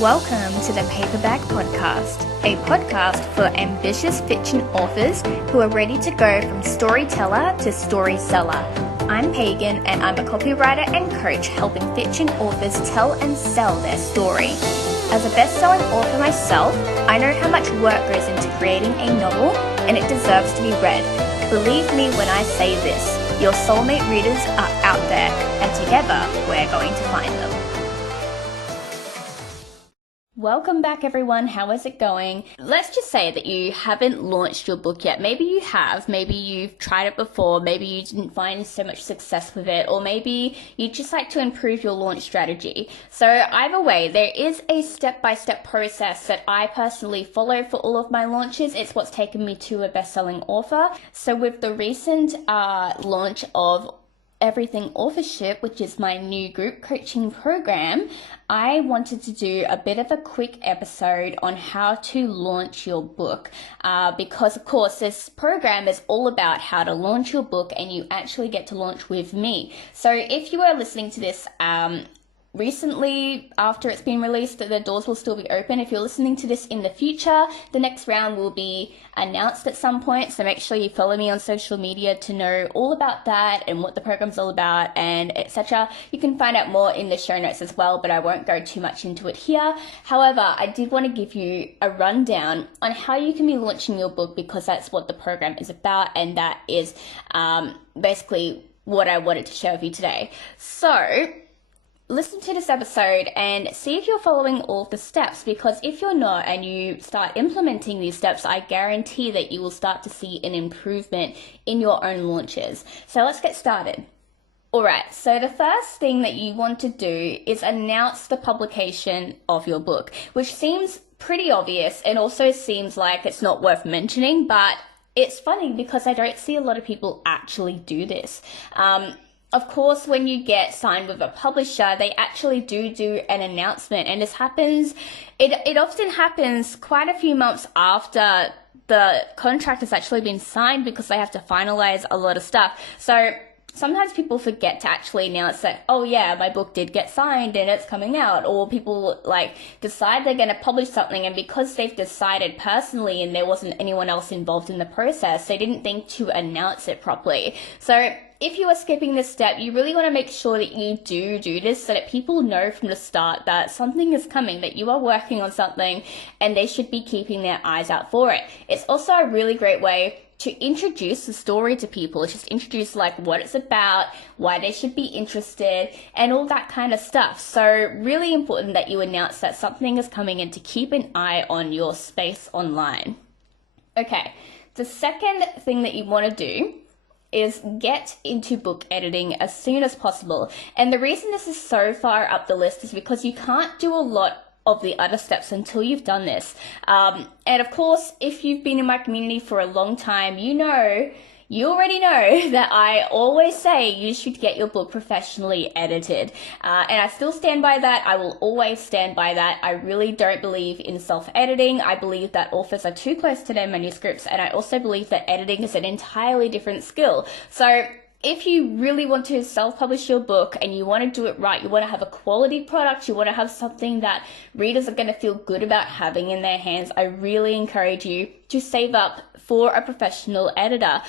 Welcome to the Paperback Podcast, a podcast for ambitious fiction authors who are ready to go from storyteller to story seller. I'm Pagan and I'm a copywriter and coach helping fiction authors tell and sell their story. As a best-selling author myself, I know how much work goes into creating a novel and it deserves to be read. Believe me when I say this, your soulmate readers are out there and together we're going to find them. Welcome back everyone, how is it going? Let's just say that you haven't launched your book yet. Maybe you have, maybe you've tried it before, maybe you didn't find so much success with it, or maybe you'd just like to improve your launch strategy. So either way, there is a step-by-step process that I personally follow for all of my launches. It's what's taken me to a best-selling author. So with the recent launch of Everything Authorship, which is my new group coaching program, I wanted to do a bit of a quick episode on how to launch your book because of course this program is all about how to launch your book and you actually get to launch with me. So if you are listening to this recently, after it's been released, the doors will still be open. If you're listening to this in the future, the next round will be announced at some point, so make sure you follow me on social media to know all about that and what the program's all about and etc. You can find out more in the show notes as well, but I won't go too much into it here. However, I did want to give you a rundown on how you can be launching your book because that's what the program is about, and that is basically what I wanted to share with you today. So listen to this episode and see if you're following all of the steps, because if you're not and you start implementing these steps, I guarantee that you will start to see an improvement in your own launches. So let's get started. Alright, so the first thing that you want to do is announce the publication of your book, which seems pretty obvious and also seems like it's not worth mentioning, but it's funny because I don't see a lot of people actually do this. Of course, when you get signed with a publisher, they actually do an announcement, and this happens, it often happens quite a few months after the contract has actually been signed because they have to finalize a lot of stuff. So sometimes people forget to actually announce that, oh yeah, my book did get signed and it's coming out, or people decide they're going to publish something, and because they've decided personally and there wasn't anyone else involved in the process, they didn't think to announce it properly. So if you are skipping this step, you really want to make sure that you do this so that people know from the start that something is coming, that you are working on something, and they should be keeping their eyes out for it. It's also a really great way to introduce the story to people. It's just introduce what it's about, why they should be interested, and all that kind of stuff. So really important that you announce that something is coming and to keep an eye on your space online. Okay, the second thing that you want to do is get into book editing as soon as possible. And the reason this is so far up the list is because you can't do a lot of the other steps until you've done this. And of course, if you've been in my community for a long time, you already know that I always say you should get your book professionally edited. And I still stand by that. I will always stand by that. I really don't believe in self-editing. I believe that authors are too close to their manuscripts, and I also believe that editing is an entirely different skill. So if you really want to self-publish your book and you want to do it right, you want to have a quality product, you want to have something that readers are going to feel good about having in their hands, I really encourage you to save up for a professional editor.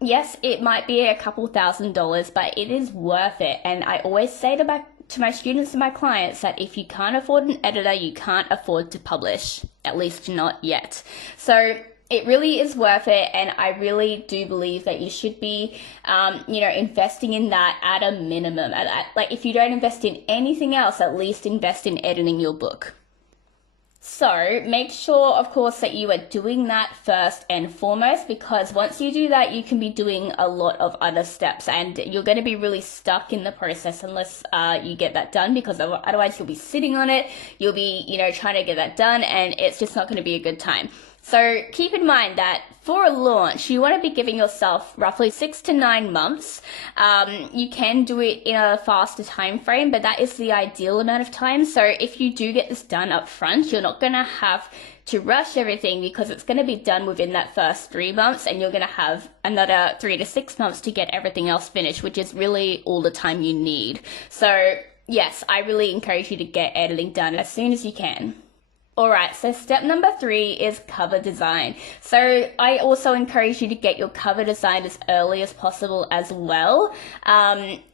Yes, it might be a couple $1,000s, but it is worth it. And I always say to my students and my clients that if you can't afford an editor, you can't afford to publish, at least not yet. So it really is worth it, and I really do believe that you should be, investing in that at a minimum. If you don't invest in anything else, at least invest in editing your book. So make sure, of course, that you are doing that first and foremost, because once you do that, you can be doing a lot of other steps, and you're going to be really stuck in the process unless you get that done, because otherwise you'll be sitting on it, you'll be, trying to get that done, and it's just not going to be a good time. So keep in mind that for a launch, you want to be giving yourself roughly 6 to 9 months. You can do it in a faster time frame, but that is the ideal amount of time. So if you do get this done up front, you're not going to have to rush everything, because it's going to be done within that first 3 months, and you're going to have another 3 to 6 months to get everything else finished, which is really all the time you need. So yes, I really encourage you to get editing done as soon as you can. Alright, so step number 3 is cover design. So I also encourage you to get your cover design as early as possible as well.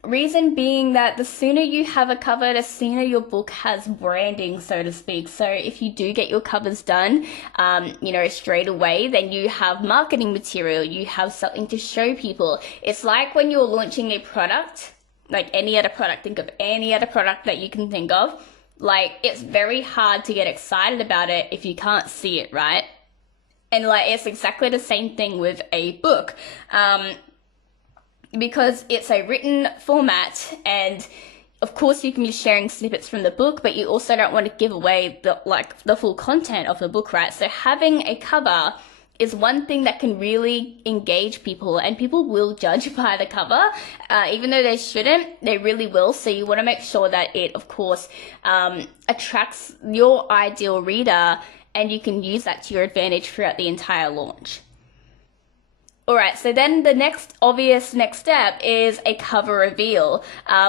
Reason being that the sooner you have a cover, the sooner your book has branding, so to speak. So if you do get your covers done, straight away, then you have marketing material, you have something to show people. It's like when you're launching a product, like any other product, think of any other product that you can think of. Like, it's very hard to get excited about it if you can't see it, right? And like, it's exactly the same thing with a book, because it's a written format, and of course you can be sharing snippets from the book, but you also don't want to give away the full content of the book, right? So having a cover is one thing that can really engage people, and people will judge by the cover, even though they shouldn't, they really will. So you want to make sure that it, of course, attracts your ideal reader, and you can use that to your advantage throughout the entire launch. Alright, so then the next step is a cover reveal,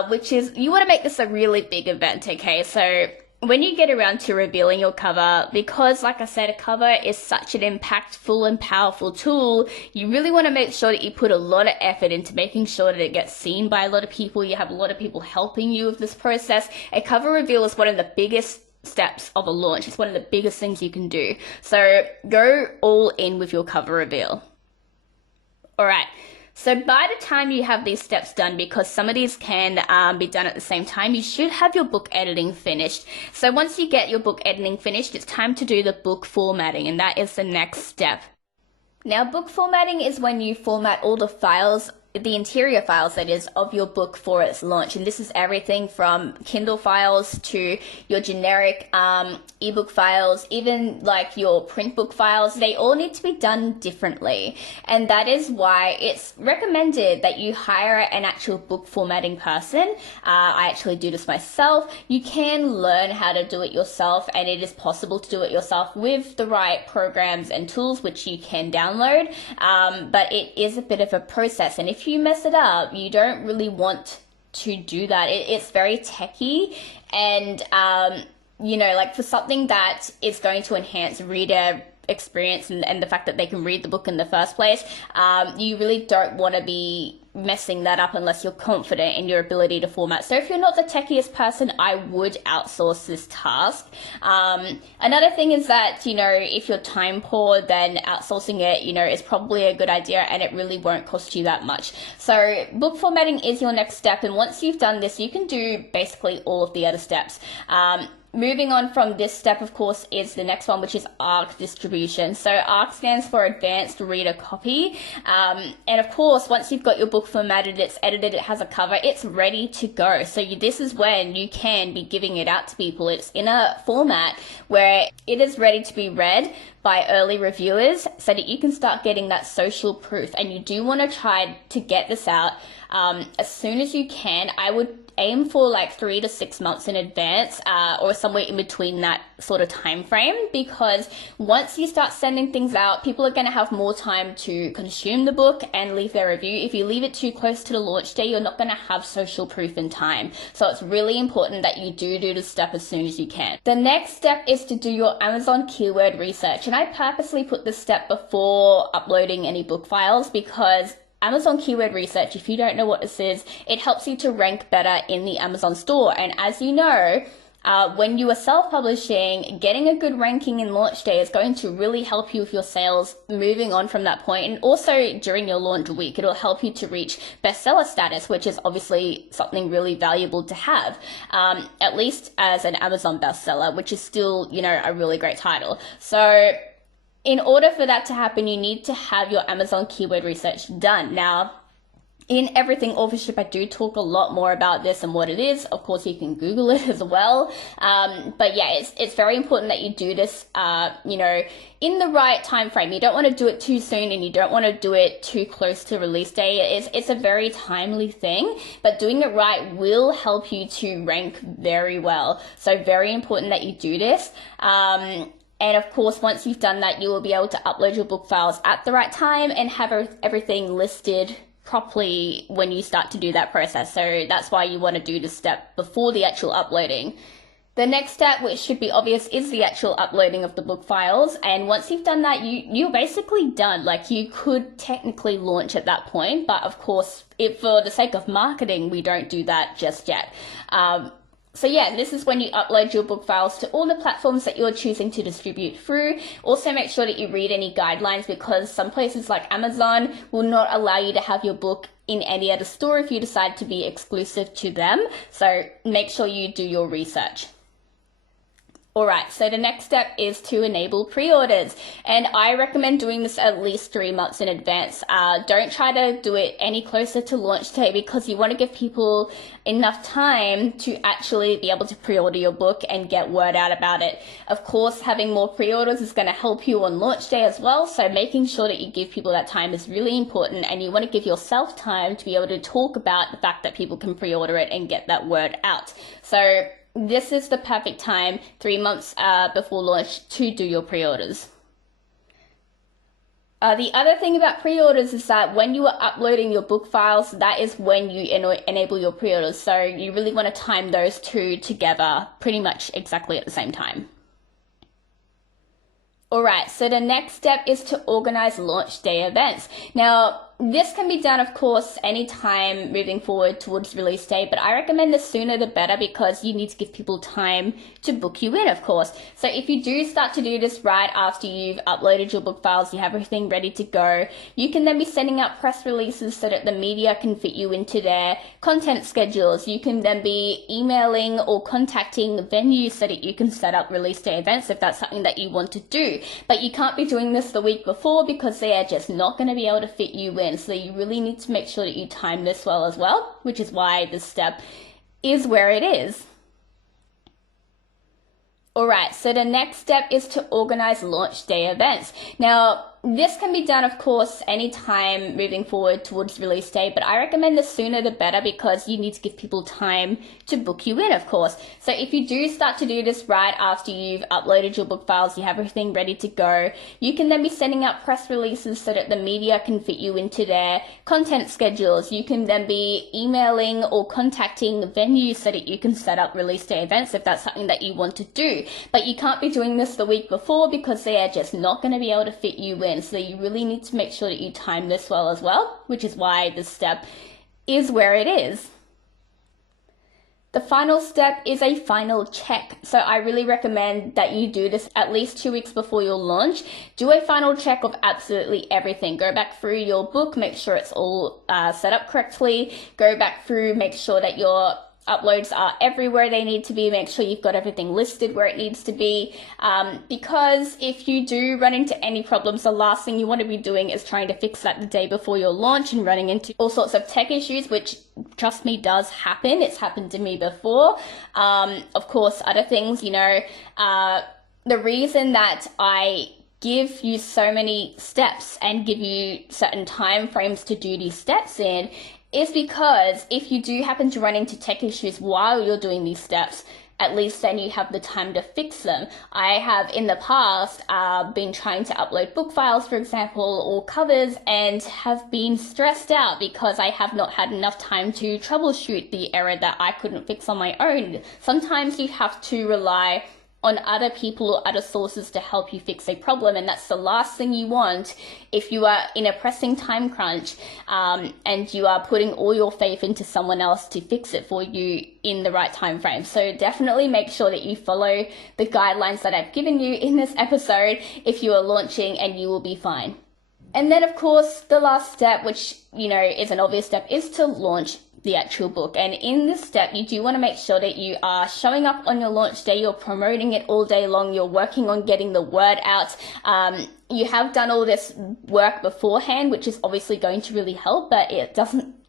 which is, you want to make this a really big event, okay? So when you get around to revealing your cover, because like I said, a cover is such an impactful and powerful tool, you really want to make sure that you put a lot of effort into making sure that it gets seen by a lot of people. You have a lot of people helping you with this process. A cover reveal is one of the biggest steps of a launch. It's one of the biggest things you can do. So go all in with your cover reveal. Alright. So by the time you have these steps done, because some of these can be done at the same time, you should have your book editing finished. So once you get your book editing finished, it's time to do the book formatting, and that is the next step. Now, book formatting is when you format all the files, the interior files, that is, of your book for its launch. And this is everything from Kindle files to your generic ebook files, even like your print book files. They all need to be done differently. And that is why it's recommended that you hire an actual book formatting person. I actually do this myself. You can learn how to do it yourself, and it is possible to do it yourself with the right programs and tools, which you can download. But it is a bit of a process. And if you mess it up, you don't really want to do that. It's very techy, and like for something that is going to enhance reader experience and the fact that they can read the book in the first place, you really don't want to be messing that up unless you're confident in your ability to format. So if you're not the techiest person, I would outsource this task. Another thing is that, if you're time poor, then outsourcing it, is probably a good idea, and it really won't cost you that much. So book formatting is your next step, and once you've done this, you can do basically all of the other steps. Moving on from this step, of course, is the next one, which is ARC distribution. So ARC stands for Advanced Reader Copy. And of course, once you've got your book formatted, it's edited, it has a cover, it's ready to go. So this is when you can be giving it out to people. It's in a format where it is ready to be read by early reviewers, so that you can start getting that social proof. And you do want to try to get this out as soon as you can. I would aim for like 3 to 6 months in advance, or somewhere in between that sort of time frame, because once you start sending things out, people are going to have more time to consume the book and leave their review. If you leave it too close to the launch day, you're not going to have social proof in time. So it's really important that you do this step as soon as you can. The next step is to do your Amazon keyword research, and I purposely put this step before uploading any book files, because Amazon keyword research, if you don't know what this is, it helps you to rank better in the Amazon store. And as you know, when you are self-publishing, getting a good ranking in launch day is going to really help you with your sales moving on from that point. And also during your launch week, it'll help you to reach bestseller status, which is obviously something really valuable to have, at least as an Amazon bestseller, which is still, a really great title. So in order for that to happen, you need to have your Amazon keyword research done. Now, in Everything Authorship, I do talk a lot more about this and what it is. Of course, you can Google it as well. But yeah, it's very important that you do this, in the right time frame. You don't want to do it too soon, and you don't want to do it too close to release day. It's a very timely thing, but doing it right will help you to rank very well. So very important that you do this. And of course, once you've done that, you will be able to upload your book files at the right time and have everything listed properly when you start to do that process. So that's why you want to do the step before the actual uploading. The next step, which should be obvious, is the actual uploading of the book files. And once you've done that, you're basically done. Like, you could technically launch at that point, but of course, for the sake of marketing, we don't do that just yet. So yeah, this is when you upload your book files to all the platforms that you're choosing to distribute through. Also make sure that you read any guidelines, because some places like Amazon will not allow you to have your book in any other store if you decide to be exclusive to them. So make sure you do your research. Alright, so the next step is to enable pre-orders, and I recommend doing this at least 3 months in advance. Don't try to do it any closer to launch day, because you want to give people enough time to actually be able to pre-order your book and get word out about it. Of course, having more pre-orders is going to help you on launch day as well, so making sure that you give people that time is really important, and you want to give yourself time to be able to talk about the fact that people can pre-order it and get that word out. So this is the perfect time, 3 months before launch, to do your pre-orders. The other thing about pre-orders is that when you are uploading your book files, that is when you enable your pre-orders. So you really want to time those two together pretty much exactly at the same time. Alright, so the next step is to organize launch day events. Now, this can be done, of course, anytime moving forward towards release day, but I recommend the sooner the better, because you need to give people time to book you in, of course. So if you do start to do this right after you've uploaded your book files, you have everything ready to go, you can then be sending out press releases so that the media can fit you into their content schedules. You can then be emailing or contacting venues so that you can set up release day events if that's something that you want to do. But you can't be doing this the week before, because they are just not going to be able to fit you in. So you really need to make sure that you time this well as well, which is why this step is where it is. Alright, so the next step is to organize launch day events. Now, this can be done, of course, anytime moving forward towards release day, but I recommend the sooner the better, because you need to give people time to book you in, of course. So if you do start to do this right after you've uploaded your book files, you have everything ready to go, you can then be sending out press releases so that the media can fit you into their content schedules. You can then be emailing or contacting venues so that you can set up release day events if that's something that you want to do. But you can't be doing this the week before, because they are just not going to be able to fit you in. So you really need to make sure that you time this well as well, which is why this step is where it is. The final step is a final check. So I really recommend that you do this at least 2 weeks before your launch. Do a final check of absolutely everything. Go back through your book, make sure it's all set up correctly. Go back through, make sure that your uploads are everywhere they need to be. Make sure you've got everything listed where it needs to be, because if you do run into any problems, the last thing you want to be doing is trying to fix that the day before your launch and running into all sorts of tech issues, which, trust me, does happen. It's happened to me before. Of course, other things, the reason that I give you so many steps and give you certain time frames to do these steps in is because if you do happen to run into tech issues while you're doing these steps, at least then you have the time to fix them. I have in the past been trying to upload book files, for example, or covers, and have been stressed out because I have not had enough time to troubleshoot the error that I couldn't fix on my own. Sometimes you have to rely on other people or other sources to help you fix a problem, and that's the last thing you want if you are in a pressing time crunch and you are putting all your faith into someone else to fix it for you in the right time frame. So definitely make sure that you follow the guidelines that I've given you in this episode if you are launching, and you will be fine. And then, of course, the last step, which is an obvious step, is to launch the actual book. And in this step, you do want to make sure that you are showing up on your launch day, you're promoting it all day long, you're working on getting the word out. You have done all this work beforehand, which is obviously going to really help, but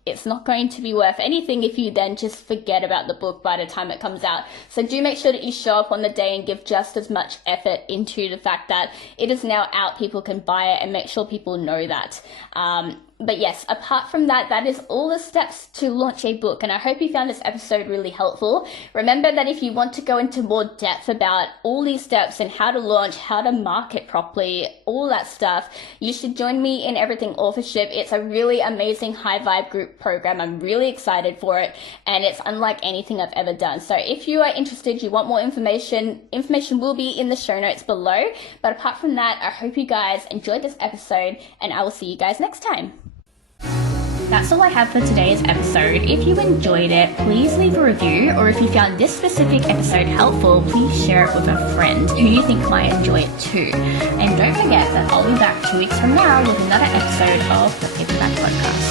it's not going to be worth anything if you then just forget about the book by the time it comes out. So do make sure that you show up on the day and give just as much effort into the fact that it is now out, people can buy it, and make sure people know that. But yes, apart from that, that is all the steps to launch a book. And I hope you found this episode really helpful. Remember that if you want to go into more depth about all these steps and how to launch, how to market properly, all that stuff, you should join me in Everything Authorship. It's a really amazing high vibe group program. I'm really excited for it, and it's unlike anything I've ever done. So if you are interested, you want more information will be in the show notes below. But apart from that, I hope you guys enjoyed this episode, and I will see you guys next time. That's all I have for today's episode. If you enjoyed it, please leave a review, or if you found this specific episode helpful, please share it with a friend who you think might enjoy it too. And don't forget that I'll be back 2 weeks from now with another episode of the Paperback Podcast.